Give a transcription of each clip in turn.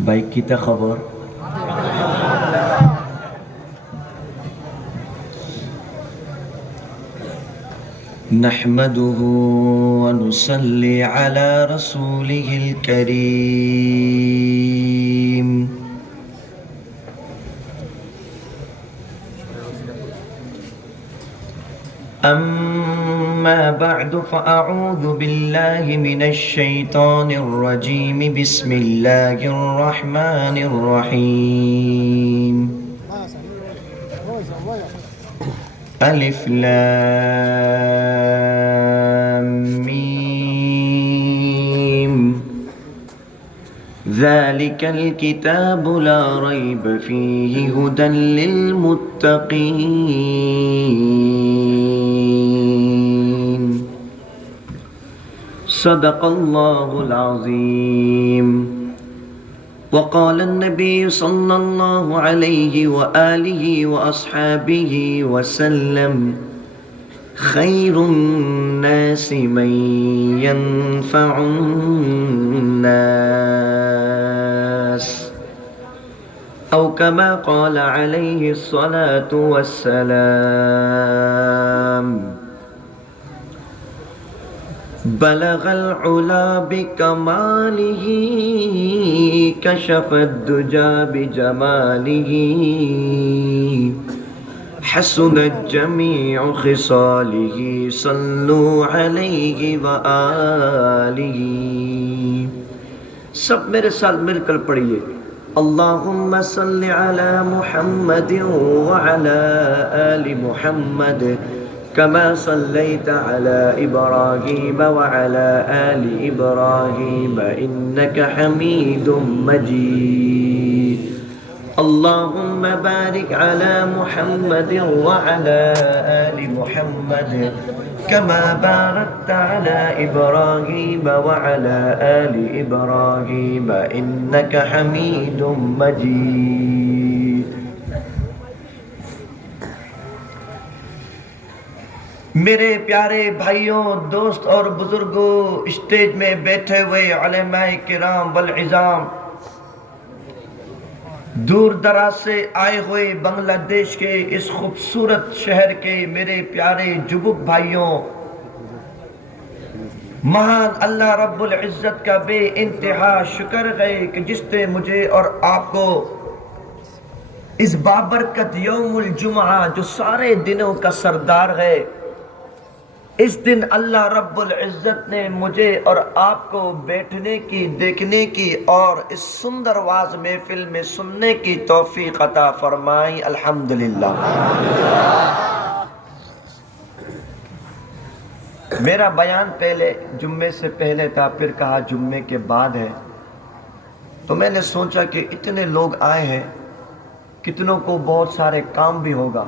بھائی کیتا خبر نحمده ونصلي على رسوله الكريم أما بعد فأعوذ بالله من الشيطان الرجيم بسم الله الرحمن الرحيم ألف لام ميم ذلك الكتاب لا ريب فيه هدى للمتقين صدق الله العظيم وقال النبي صلى الله عليه وآله وأصحابه وسلم خير الناس من ينفع الناس أو كما قال عليه الصلاة والسلام بلغ العلا بكماله كشف الدجى بجماله حسنت جميع خصاله صلوا عليه وآله سب میرے ساتھ مل کر پڑھیے اللہم صل علی محمد وعلى آل محمد كما صليت على إبراهيم وعلى آل إبراهيم إنك حميد مجيد اللهم بارك على محمد وعلى آل محمد كما باركت على إبراهيم وعلى آل إبراهيم إنك حميد مجيد میرے پیارے بھائیوں دوست اور بزرگوں اسٹیج میں بیٹھے ہوئے علماء کرام والعظام دور دراز سے آئے ہوئے بنگلہ دیش کے اس خوبصورت شہر کے میرے پیارے جبک بھائیوں مہان اللہ رب العزت کا بے انتہا شکر ہے کہ جس نے مجھے اور آپ کو اس بابرکت یوم الجمعہ جو سارے دنوں کا سردار ہے اس دن اللہ رب العزت نے مجھے اور آپ کو بیٹھنے کی دیکھنے کی اور اس سندر واز محفل میں سننے کی توفیق عطا فرمائی الحمدللہ میرا بیان پہلے جمعے سے پہلے تھا پھر کہا جمعے کے بعد ہے تو میں نے سوچا کہ اتنے لوگ آئے ہیں کتنوں کو بہت سارے کام بھی ہوگا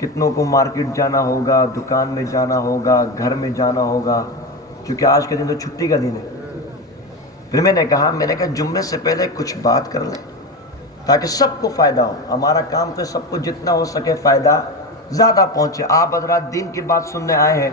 کتنوں کو مارکیٹ جانا ہوگا دکان میں جانا ہوگا گھر میں جانا ہوگا کیونکہ آج کے دن تو چھٹی کا دن ہے پھر میں نے کہا جمعے سے پہلے کچھ بات کر لیں تاکہ سب کو فائدہ ہو ہمارا کام تو سب کو جتنا ہو سکے فائدہ زیادہ پہنچے آپ حضرات دین کی بات سننے آئے ہیں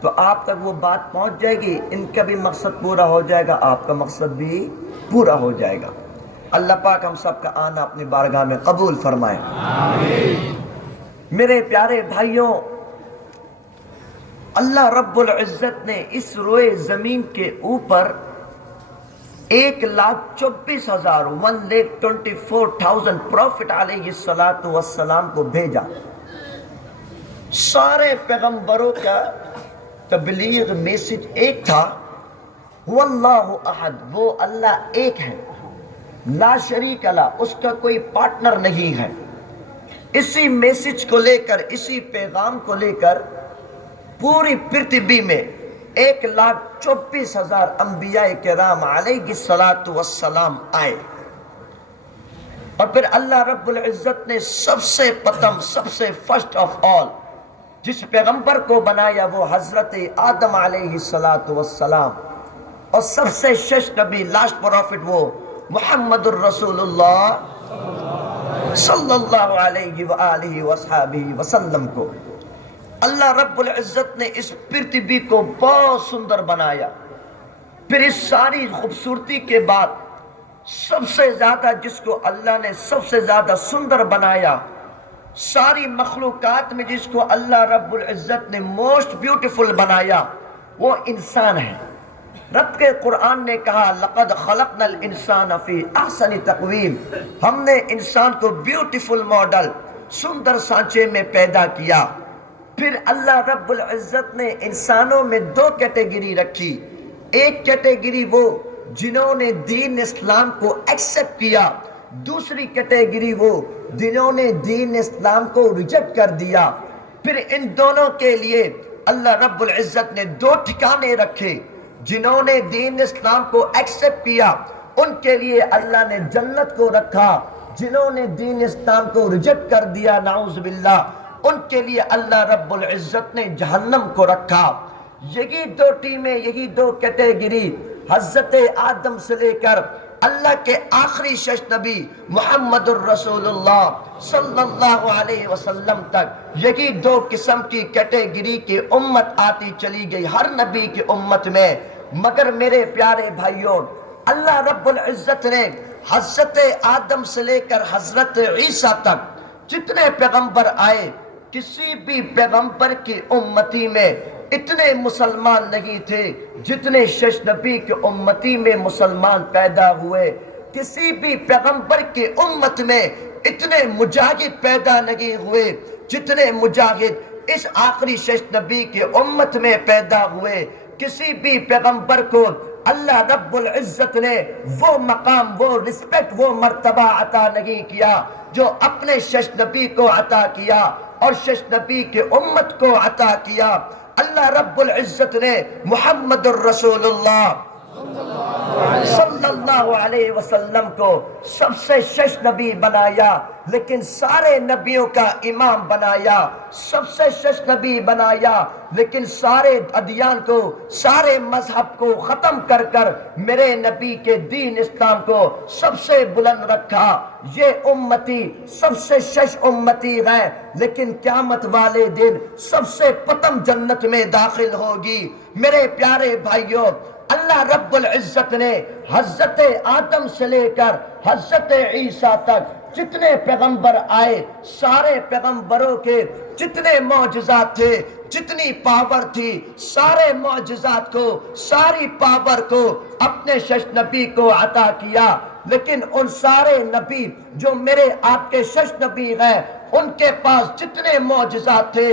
تو آپ تک وہ بات پہنچ جائے گی ان کا بھی مقصد پورا ہو جائے گا آپ کا مقصد بھی پورا ہو جائے گا اللہ پاک ہم سب کا آنا اپنی بارگاہ میں قبول فرمائے آمین میرے پیارے بھائیوں اللہ رب العزت نے اس روئے زمین کے اوپر 1,24,000 پروفٹ علیہ السلام کو بھیجا سارے پیغمبروں کا تبلیغ میسج ایک تھا هو اللہ احد وہ اللہ ایک ہے لا شریک لہ اس کا کوئی پارٹنر نہیں ہے اسی میسج کو لے کر اسی پیغام کو لے کر پوری پرتھوی میں 1,24,000 انبیاء کرام علیہ السلام آئے اور پھر اللہ رب العزت نے سب سے پتم سب سے فرسٹ آف آل جس پیغمبر کو بنایا وہ حضرت آدم علیہ السلام اور سب سے شش نبی لاسٹ پروفٹ وہ محمد الرسول اللہ صلی اللہ علیہ وآلہ وصحابہ وسلم کو اللہ رب العزت نے اس پرتھوی کو بہت سندر بنایا پھر اس ساری خوبصورتی کے بعد سب سے زیادہ جس کو اللہ نے سب سے زیادہ سندر بنایا، ساری مخلوقات میں جس کو اللہ رب العزت نے موسٹ بیوٹیفل بنایا، وہ انسان ہے۔ رب کے قرآن نے کہا لقد خلقنا الانسان فی احسن تقویم، ہم نے انسان کو بیوٹیفل ماڈل، سندر سانچے میں پیدا کیا۔ پھر اللہ رب العزت نے انسانوں میں دو کیٹیگری رکھی۔ ایک کیٹیگری وہ جنہوں نے دین اسلام کو ایکسپٹ کیا، دوسری کیٹیگری وہ جنہوں نے دین اسلام کو ریجیکٹ کر دیا۔ پھر ان دونوں کے لیے اللہ رب العزت نے دو ٹھکانے رکھے۔ جنہوں نے دین اسلام کو ایکسپٹ کیا ان کے لیے اللہ نے جنت کو رکھا، جنہوں نے دین اسلام کو ریجیکٹ کر دیا نعوذ باللہ ان کے لیے اللہ رب العزت نے جہنم کو رکھا۔ یہی دو ٹیمیں، یہی دو کیٹیگری حضرت آدم سے لے کر اللہ کے آخری شش نبی محمد الرسول اللہ صلی اللہ علیہ وسلم تک یہی دو قسم کی کیٹیگری کی امت آتی چلی گئی ہر نبی کی امت میں۔ مگر میرے پیارے بھائیوں، اللہ رب العزت نے حضرت آدم سے لے کر حضرت عیسیٰ تک جتنے پیغمبر آئے، کسی بھی پیغمبر کی امتی میں اتنے مسلمان نہیں تھے جتنے شش نبی کی امتی میں مسلمان پیدا ہوئے۔ کسی بھی پیغمبر کی امت میں اتنے مجاہد پیدا نہیں ہوئے جتنے مجاہد اس آخری شش نبی کی امت میں پیدا ہوئے۔ کسی بھی پیغمبر کو اللہ رب العزت نے وہ مقام، وہ رسپیکٹ، وہ مرتبہ عطا نہیں کیا جو اپنے شش نبی کو عطا کیا اور شش نبی کی امت کو عطا کیا۔ اللہ رب العزت نے محمد الرسول اللہ صلی اللہ علیہ وسلم کو سب سے شش نبی بنایا، لیکن سارے نبیوں کا امام بنایا۔ سب سے شش نبی بنایا لیکن سارے ادیان کو، سارے مذہب کو ختم کر کر میرے نبی کے دین اسلام کو سب سے بلند رکھا۔ یہ امتی سب سے شش امتی ہے، لیکن قیامت والے دن سب سے پتم جنت میں داخل ہوگی۔ میرے پیارے بھائیوں، اللہ رب العزت نے حضرت آدم سے لے کر حضرت عیسیٰ تک جتنے پیغمبر آئے، سارے پیغمبروں کے جتنے معجزات تھے، جتنی پاور تھی، سارے معجزات کو، ساری پاور کو اپنے شش نبی کو عطا کیا۔ لیکن ان سارے نبی جو میرے آپ کے شش نبی ہیں، ان کے پاس جتنے معجزات تھے،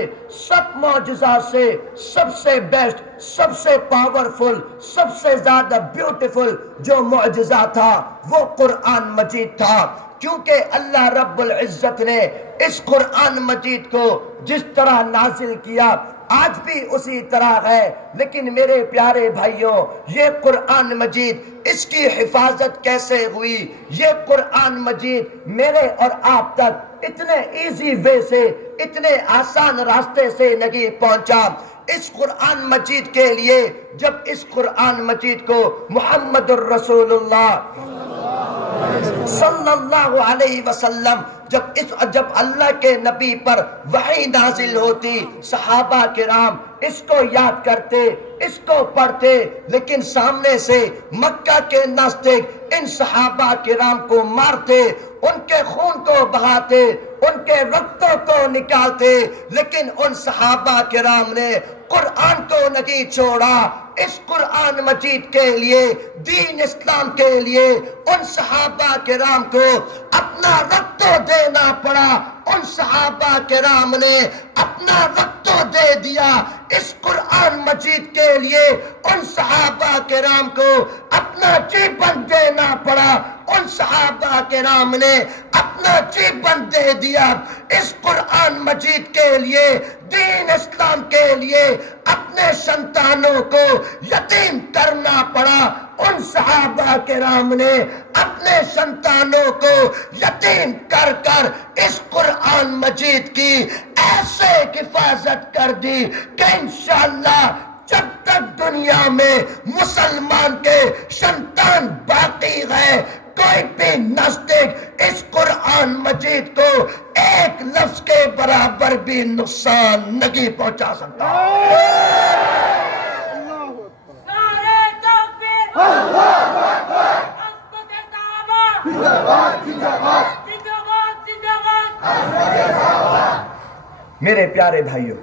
سب معجزات سے سب سے بیسٹ، سب سے پاورفل، سب سے زیادہ بیوٹیفل جو معجزہ تھا وہ قرآن مجید تھا۔ کیونکہ اللہ رب العزت نے اس قرآن مجید کو جس طرح نازل کیا آج بھی اسی طرح ہے۔ لیکن میرے پیارے بھائیوں، یہ قرآن مجید اس کی حفاظت کیسے ہوئی؟ یہ قرآن مجید میرے اور آپ تک اتنے ایزی وے سے، اتنے آسان راستے سے نہیں پہنچا۔ اس قرآن مجید کے لیے جب اس قرآن مجید کو محمد الرسول اللہ صلی اللہ علیہ وسلم جب اللہ کے نبی پر وحی نازل ہوتی، صحابہ کرام اس کو یاد کرتے، اس کو پڑھتے، لیکن سامنے سے مکہ کے ناستک ان صحابہ کرام کو مارتے، ان کے خون کو بہاتے، ان کے رگتوں کو نکالتے، لیکن ان صحابہ کرام نے قرآن کو نہیں چھوڑا۔ اس قرآن مجید کے لیے، دین اسلام کے لیے ان صحابہ کرام کو اپنا رکھ تو دینا پڑا۔ ان صحابہ کرام نے اپنا رکھ تو دے دیا اس قرآن مجید کے لیے۔ ان صحابہ کرام کو اپنا جیون دینا پڑا۔ ان صحابہ کرام نے اپنا جیون دے دیا اس قرآن مجید کے لیے، دین اسلام کے لیے۔ اپنے سنتانوں کو یتیم کرنا پڑا۔ ان صحابہ کرام نے اپنے سنتانوں کو یتیم کر کر اس قرآن مجید کی ایسے حفاظت کر دی کہ انشاءاللہ جب تک دنیا میں مسلمان کے سنتان باقی ہے، کوئی بھی ناستک اس قرآن مجید کو ایک لفظ کے برابر بھی نقصان نہیں پہنچا سکتا۔ نعرہ تکبیر میرے پیارے بھائیوں،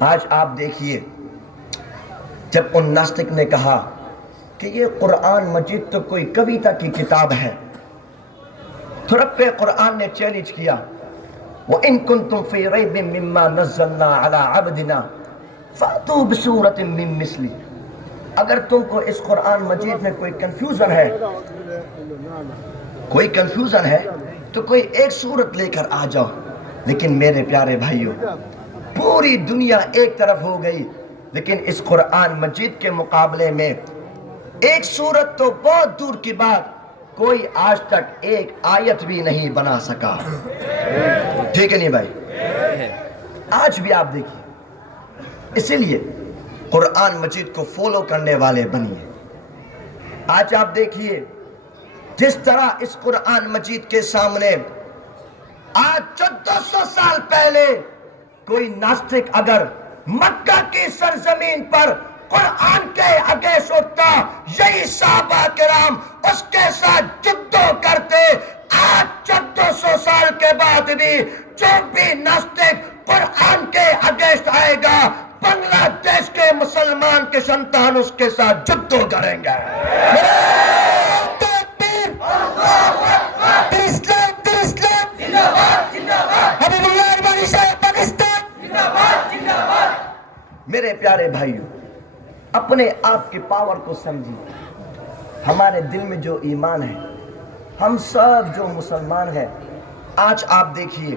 آج آپ دیکھیے، جب ان ناستک نے کہا کہ یہ قرآن مجید تو کوئی کویتا کی کتاب ہے، تو رب قرآن نے چیلنج کیا، وَإِن كُنتُمْ فِي رَيْبٍ مِّمَّا نَزَّلْنَا عَلَىٰ عَبْدِنَا فَأْتُوا بِسُورَةٍ مِّن مِّثْلِهِ۔ اگر تم کو اس قرآن مجید میں کوئی کنفیوژن ہے تو کوئی ایک سورت لے کر آ جاؤ۔ لیکن میرے پیارے بھائیوں، پوری دنیا ایک طرف ہو گئی، لیکن اس قرآن مجید کے مقابلے میں ایک سورت تو بہت دور کی بات، کوئی آج تک ایک آیت بھی نہیں بنا سکا۔ ٹھیک ہے نہیں بھائی؟ آج بھی آپ دیکھیے، اسی لیے قرآن مجید کو فالو کرنے والے بنیے۔ آج آپ دیکھیے جس طرح اس قرآن مجید کے سامنے آج 1400 سال پہلے کوئی ناستک اگر مکہ کی سرزمین پر قرآن کے اگینسٹ اٹھتا، یہی صحابہ کرام اس کے ساتھ جدو کرتے۔ آج 1400 سال کے بعد بھی جو بھی ناستک قرآن کے اگینسٹ آئے گا، بنگلہ دیش کے مسلمان کے سنتان اس کے ساتھ جدو کریں گے۔ میرے پیارے بھائیوں، اپنے آپ کی پاور کو سمجھیں۔ ہمارے دل میں جو ایمان ہے، ہم سب جو مسلمان ہیں، آج آپ دیکھیے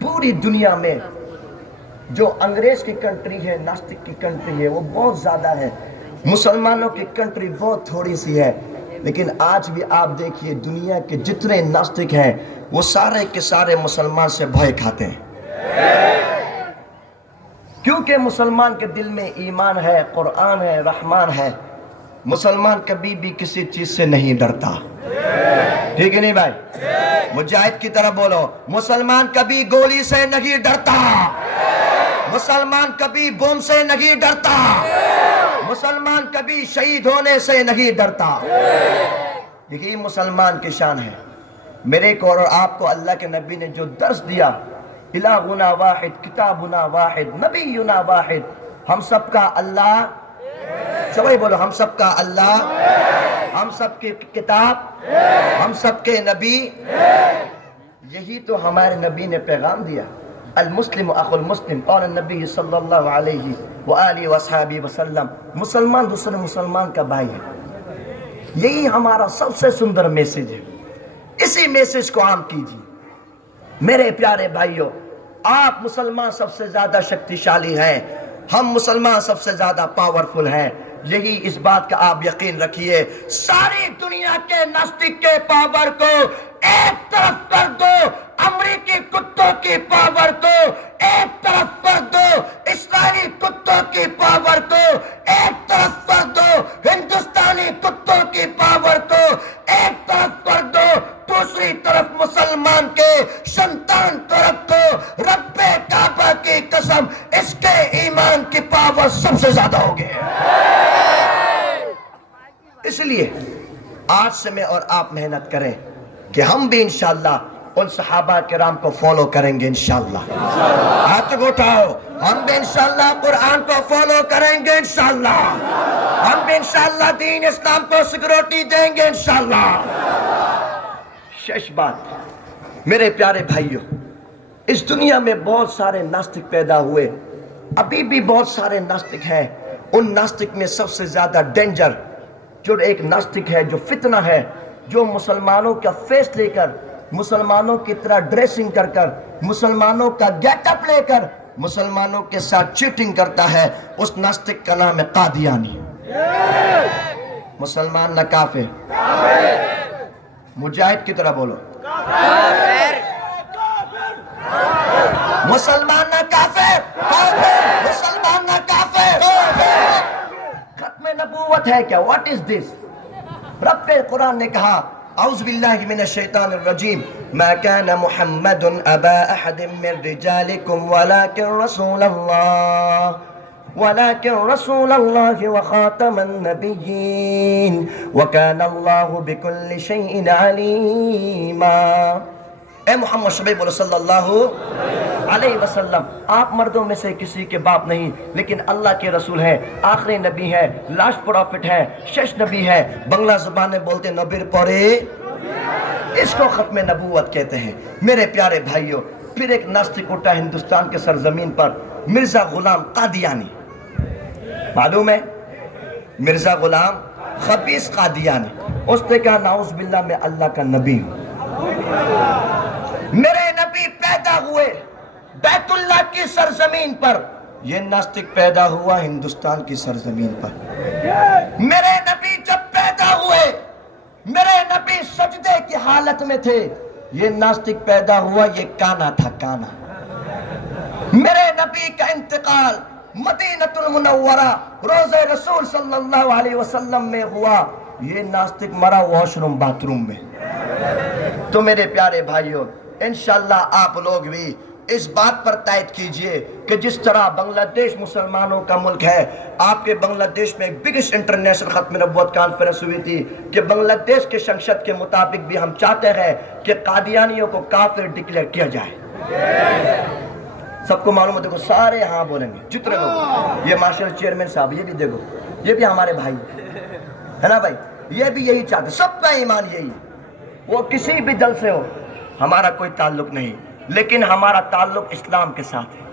پوری دنیا میں جو انگریز کی کنٹری ہے، ناستک کی کنٹری ہے، وہ بہت زیادہ ہے، مسلمانوں کی کنٹری بہت تھوڑی سی ہے۔ لیکن آج بھی آپ دیکھیے دنیا کے جتنے ناستک ہیں وہ سارے کے سارے مسلمان سے بھائے کھاتے ہیں، کیونکہ مسلمان کے دل میں ایمان ہے، قرآن ہے، رحمان ہے۔ مسلمان کبھی بھی کسی چیز سے نہیں ڈرتا۔ ٹھیک ہے نہیں بھائی؟ مجاہد کی طرح بولو، مسلمان کبھی گولی سے نہیں ڈرتا، مسلمان کبھی بم سے نہیں ڈرتا، مسلمان کبھی شہید ہونے سے نہیں ڈرتا۔ یہی مسلمان کی شان ہے۔ میرے کو اور آپ کو اللہ کے نبی نے جو درس دیا، الہنا واحد، کتابنا واحد، نبینا واحد، ہم سب کا اللہ، سبھی بولو، ہم سب کا اللہ، ہم سب کی کتاب، ہم سب کے نبی، یہی تو ہمارے نبی نے پیغام دیا۔ المسلم اخو المسلم، قال النبی صلی اللہ علیہ وآلہ وصحبہ وسلم، مسلمان دوسرے مسلمان کا بھائی ہے۔ یہی ہمارا سب سے سندر میسج ہے، اسی میسج کو عام کیجیے۔ میرے پیارے بھائیوں، آپ مسلمان سب سے زیادہ شکتیشالی ہیں، ہم مسلمان سب سے زیادہ پاورفل ہیں۔ یہی اس بات کا آپ یقین رکھیے، ساری دنیا کے ناستک کے پاور کو ایک طرف کر دو، امریکی کتوں کی پاور کو ایک طرف کر دو، اسرائیلی کتوں کی پاور کو ایک طرف کر دو، ہندوستانی کتوں کی پاور کو ایک طرف کر دو، دوسری طرف مسلمان کے سنتان کو رکھو۔ رب کعبہ کی قسم، اس کے ایمان کی پاور سب سے زیادہ ہوگی۔ اس لیے آج سے میں اور آپ محنت کریں کہ ہم بھی انشاءاللہ ان صحابہ کرام کو فالو کریں گے انشاءاللہ۔ ہاتھ اٹھاؤ، ہم بھی انشاءاللہ قرآن کو فالو کریں گے انشاءاللہ، ہم بھی انشاءاللہ دین اسلام کو سیکورٹی دیں گے انشاءاللہ۔ شش بات، میرے پیارے بھائیوں، اس دنیا میں بہت سارے ناستک پیدا ہوئے، ابھی بھی بہت سارے ناستک ہیں۔ ان ناستک میں سب سے زیادہ ڈینجر جو ایک ناستک ہے، جو فتنہ ہے، جو مسلمانوں کا فیس لے کر، مسلمانوں کی طرح ڈریسنگ کر کر، مسلمانوں کا گیٹ اپ لے کر مسلمانوں کے ساتھ چیٹنگ کرتا ہے، اس ناستک کا نام ہے قادیانی۔ مسلمان نہ کافر، مجاہد کی طرح بولو، مسلمان نہ کافر، مسلمان نہ کافر۔ ختم نبوت ہے کیا؟ واٹ از دس؟ رب قرآن نے کہا، اعوذ باللہ من الشیطان الرجیم، ما كان محمد ابا احد من رجالکم ولکن رسول اللہ ولكن رسول الله وخاتم النبيين وكان الله بكل شيء عليما. اے محمد شبیب صلی اللہ علیہ وسلم، آپ مردوں میں سے کسی کے باپ نہیں، لیکن اللہ کے رسول ہیں، آخری نبی ہے، لاسٹ پروفٹ ہے، شش نبی ہے، بنگلہ زبان میں بولتے نبیر پورے، اس کو ختم نبوت کہتے ہیں. میرے پیارے بھائیوں، پھر ایک ناستک اٹھا ہندوستان کے سرزمین پر، مرزا غلام قادیانی. معلوم ہے مرزا غلام خبیث قادیانی. اس نے کہا نعوذ باللہ میں اللہ کا نبی ہوں. میرے نبی پیدا ہوئے بیت اللہ کی سرزمین پر، یہ ناستک پیدا ہوا ہندوستان کی سرزمین پر. میرے نبی جب پیدا ہوئے، میرے نبی سجدے کی حالت میں تھے، یہ ناستک پیدا ہوا، یہ کانا تھا، کانا. میرے نبی کا انتقال مدینہ المنورہ روضہ رسول صلی اللہ علیہ وسلم میں ہوا، یہ ناستک مرا واش روم باتھ روم میں. تو میرے پیارے بھائیوں، انشاءاللہ آپ لوگ بھی اس بات پر تائید کیجئے کہ جس طرح بنگلہ دیش مسلمانوں کا ملک ہے، آپ کے بنگلہ دیش میں ایک بگیسٹ انٹرنیشنل ختم نبوت کانفرنس ہوئی تھی کہ بنگلہ دیش کے شنشت کے مطابق بھی ہم چاہتے ہیں کہ قادیانیوں کو کافر ڈکلیئر کیا جائے. سب کو معلوم ہے، دیکھو سارے ہاں بولیں گے جتنے لوگ. یہ مارشل چیئرمین صاحب، یہ بھی دیکھو، یہ بھی ہمارے بھائی ہے نا بھائی، یہ بھی یہی چاہتے، سب کا ایمان یہی. وہ کسی بھی دل سے ہو، ہمارا کوئی تعلق نہیں، لیکن ہمارا تعلق اسلام کے ساتھ ہے،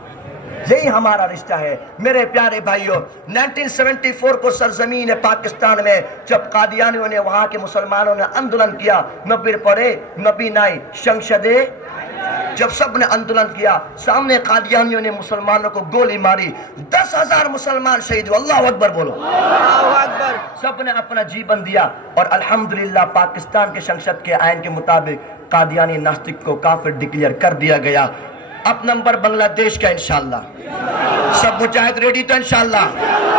یہی ہمارا رشتہ ہے. میرے پیارے بھائیوں، 1974 کو سرزمین پاکستان میں جب قادیانیوں نے، وہاں کے مسلمانوں نے اندولن کیا، نبیر پورے نبی نائی شنشدے، جب سب نے اندولن کیا، سامنے قادیانیوں نے مسلمانوں کو گولی ماری، 10,000 مسلمان شہید ہوئے. اللہ اکبر بولو. اللہ اکبر. سب نے اپنا جیون دیا، اور الحمدللہ پاکستان کے شنشت کے آئین کے مطابق قادیانی ناستک کو کافر ڈکلیئر کر دیا گیا. اب نمبر بنگلہ دیش کا انشاءاللہ. سب مجاہد ریڈی تو انشاءاللہ،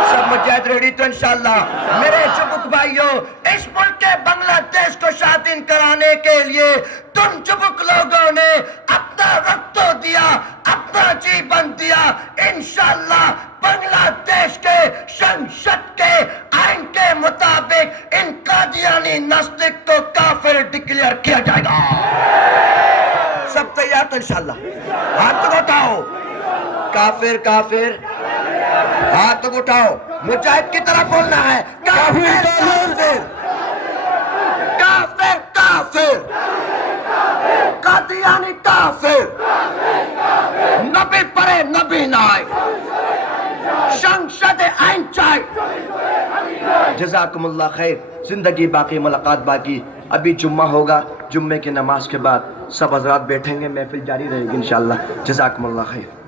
سب مجاہد ریڈی تو انشاءاللہ. میرے چبک بھائیوں، اس ملک کے بنگلہ دیش کو شادین کرانے کے لیے تم چبک لوگوں نے اپنا وقت دیا، اپنا جیون دیا. انشاءاللہ بنگلہ دیش کے شنشت کے آئین کے مطابق ان قادیانی ناستک کو کافر ڈکلیئر کیا جائے گا. سب تیار تو انشاءاللہ؟ ہاتھ تو اٹھاؤ. کافر کافر، ہاتھ تو اٹھاؤ. مجاہد کی طرح بولنا ہے، کافر کافر، کافر کافر، قادیانی کافر، نبی پرے نبی نائے، شنشد آئین چائے. جزاکم اللہ خیر. زندگی باقی، ملاقات باقی. ابھی جمعہ ہوگا، جمعے کی نماز کے بعد سب حضرات بیٹھیں گے، محفل جاری رہے گی انشاءاللہ. جزاکم اللہ خیر.